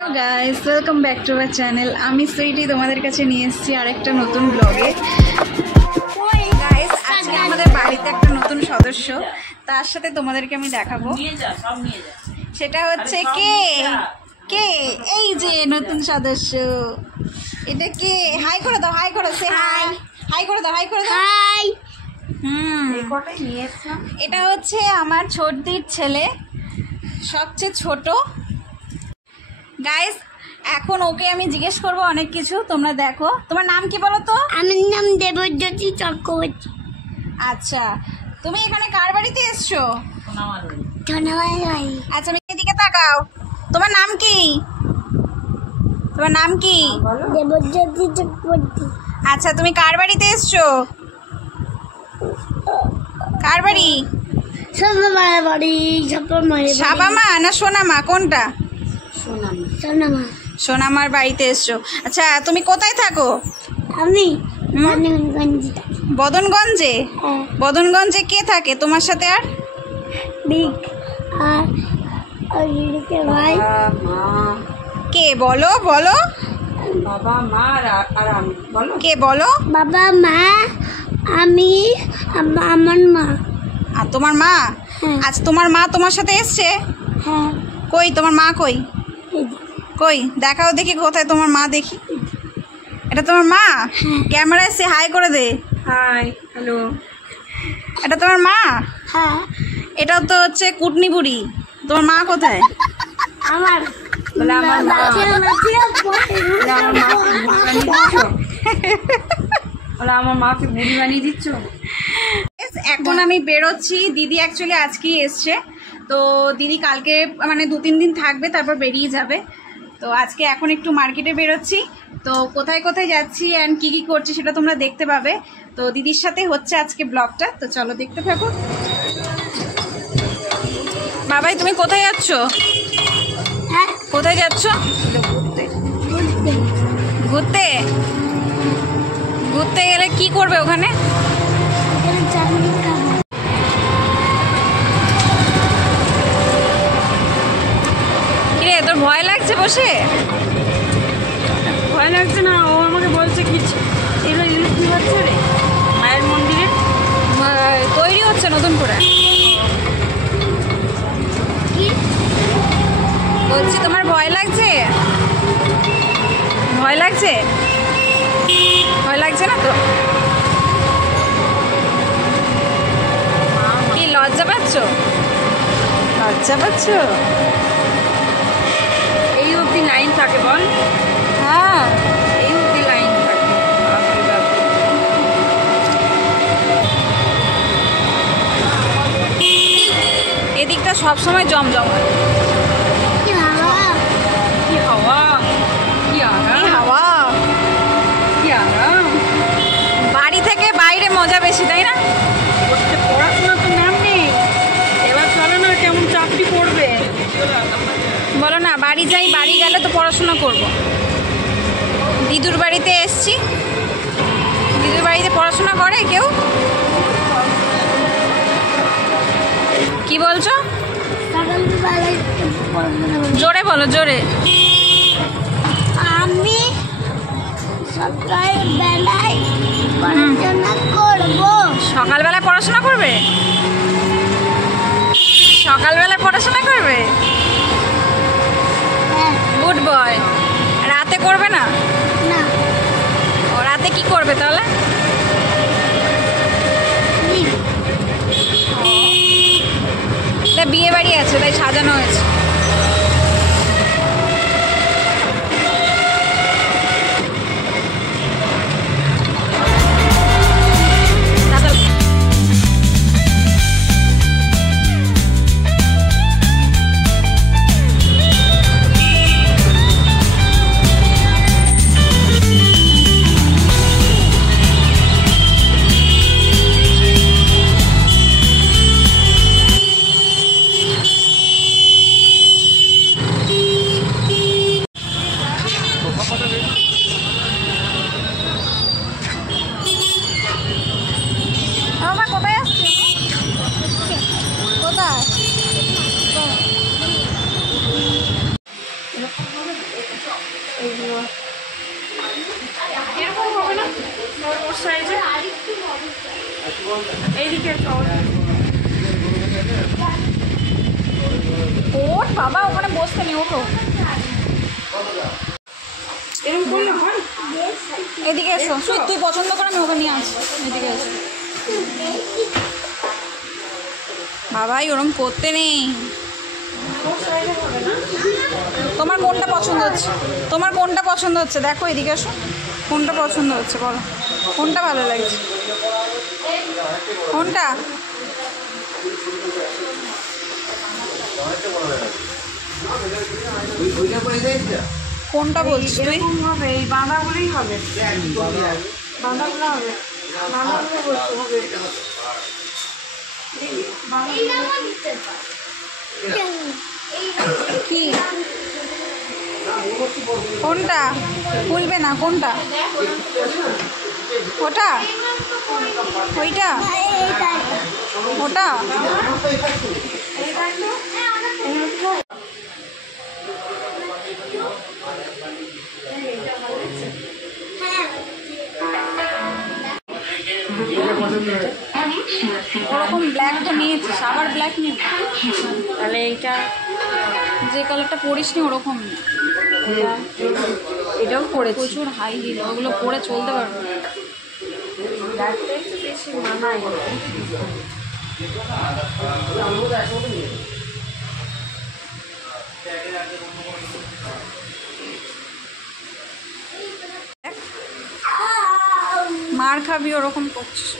Hello guys, welcome back to our channel. আমি সুইটি তোমাদের কাছে নিয়ে এসেছি আরেকটা নতুন ব্লগে। গাইস, আজকে আমাদের বাড়িতে একটা নতুন সদস্য, তার সাথে তোমাদেরকে আমি দেখাবো। সেটা হচ্ছে কে কে এই যে নতুন সদস্য। এটা কে? হাই করে দাও, হাই করো, সে হাই। হাই করে দাও, হাই করে দাও, হাই। এটা হচ্ছে আমার ছোটদির ছেলে, সবচেয়ে ছোট। গাইস, এখন ওকে আমি জিজ্ঞেস করবো অনেক কিছু, তোমরা দেখো। তোমার নাম কি বলো তো? আমার নাম দেবজ্যোতি চক্রবর্তী। আচ্ছা, তুমি এখানে কার বাড়িতে এসছো? ধন্যবাদ। আচ্ছা, আমি এদিকে তাকাও। তোমার নাম কি? তোমার নাম কি? দেবজ্যোতি চক্রবর্তী। আচ্ছা, তুমি কার বাড়িতে এসছো? কার বাড়ি? সোনামার বাড়ি। সাবামা না সোনামা, কোনটা? সোনামা। সোনামার বাড়িতে এসছো। আচ্ছা, তুমি কোথায় থাকো? আমি বদনগঞ্জে থাকি। বদনগঞ্জে? হ্যাঁ। বদনগঞ্জে কে থাকে তোমার সাথে? আর বিগ আর ওইদিকে ভাই। কে বলো বলো? বাবা মা আর আমি। বলো কে বলো? বাবা মা, আমি, আমার মা। আর তোমার মা? হ্যাঁ। আচ্ছা, তোমার মা তোমার সাথে এসছে? হ্যাঁ। কই তোমার মা? কই এই যে। কই দেখাও দেখি, কোথায় তোমার মা? দেখি। এটা তোমার মা? ক্যামেরায় সে হাই করে দে। High, hello. এটা তোমার মা? হ্যাঁ। এটাও তো হচ্ছে কুটনি বুড়ি। তোমার মা কোথায়? আমার বলে আমার মা। বলে আমার মাকে বুড়ি বানিয়ে দিচ্ছ। এখন আমি বেরোচ্ছি। দিদি অ্যাকচুয়ালি আজকেই এসছে, তো দিদি কালকে মানে 2-3 দিন থাকবে, তারপর বেরিয়ে যাবে। তো আজকে এখন একটু মার্কেটে বেরোচ্ছি। তো কোথায় কোথায় যাচ্ছি অ্যান্ড কী কী করছি সেটা তোমরা দেখতে পাবে। তো দিদির সাথে হচ্ছে আজকে ব্লগটা, তো চলো দেখতে থাকো। বাবাই, তুমি কোথায় যাচ্ছ? হ্যাঁ। কোথায় যাচ্ছ? ঘুরতে? ঘুরতে গেলে কি করবে ওখানে? চাটনি খাবো। কিরে, তোর ভয় লাগছে বসে? ভয় লাগছে না, ও আমাকে বলছে কি এগুলো জিনিস কি হচ্ছে রে মায়ের মন্দিরে তৈরি হচ্ছে নতুন করে। কি বলছি, তোমার ভয় লাগছে? ভয় লাগছে? ভয় লাগছে না তো? কি লজ্জা পাচ্ছ? লজ্জা পাচ্ছ? এই অবধি লাইন থাকে বল। হ্যাঁ, এই অবধি লাইন থাকে। বাপরে বাপ। এদিকটা সবসময় জমজম। কি হাওয়া। কি হাওয়া, কি আরাম, এই হাওয়া! কি আরাম। বাড়ি থেকে বাইরে মজা বেশি, তাই না? করতে পড়াশোনা তো নাম নেই। এবার চলো না, কেমন চাকরি করবে। বলো না, বাড়ি যাই, বাড়ি গেলে তো পড়াশোনা করব। দিদুর বাড়িতে এসছি। দিদুর বাড়িতে পড়াশোনা করে কেউ? কি বলছো? সকালবেলায় পড়াশোনা করি। জোরে বলো, জোরে। আমি সকালবেলায় পড়াশোনা করবো। সকালবেলা পড়াশোনা করবে? সকালবেলা পড়াশোনা করবে? হ্যাঁ। Good boy. রাতে করবে না? না। ও, রাতে কি করবে তাহলে? বিয়ে বাড়ি আছে, তাই সাজানো হয়েছে। এইগুলো এরকম হবে না ওর সাইজে এইদিকে ওঠ বাবা, ওখানে বসতে নেই, ওঠো। এরকম করলে হয়? এদিকে এসো, তুই পছন্দ করে আমি ওকে নিয়ে আসি। এদিকে এসো বাবাই, ওরম করতে নেই। তোমার কোনটা পছন্দ হচ্ছে? তোমার কোনটা পছন্দ হচ্ছে দেখো, এদিকে এসো। কোনটা পছন্দ হচ্ছে বলো, কোনটা ভালো লাগছে? কোনটা? কোনটা বলছিস তুই? এরকম হবে, এই বাঁধাগুলোই হবে, বাঁধাগুলো হবে, বাঁধাগুলো বলতে হবে। কি কোনটা খুলবে না? কোনটা? ওটা? ওইটা? ওটা? ওরকম ব্ল্যাক তো নিয়েছিস, আবার ব্ল্যাক নিয়ে তাহলে এইটা, যে কালারটা পরিস নি ওরকম নেই। এটাও পড়েছি, প্রচুর হাই হিল, ওগুলো পরে চলতে পারবে। ব্ল্যাকটা একটু বেশি মানায়। মার খাবি ওরকম করছিস।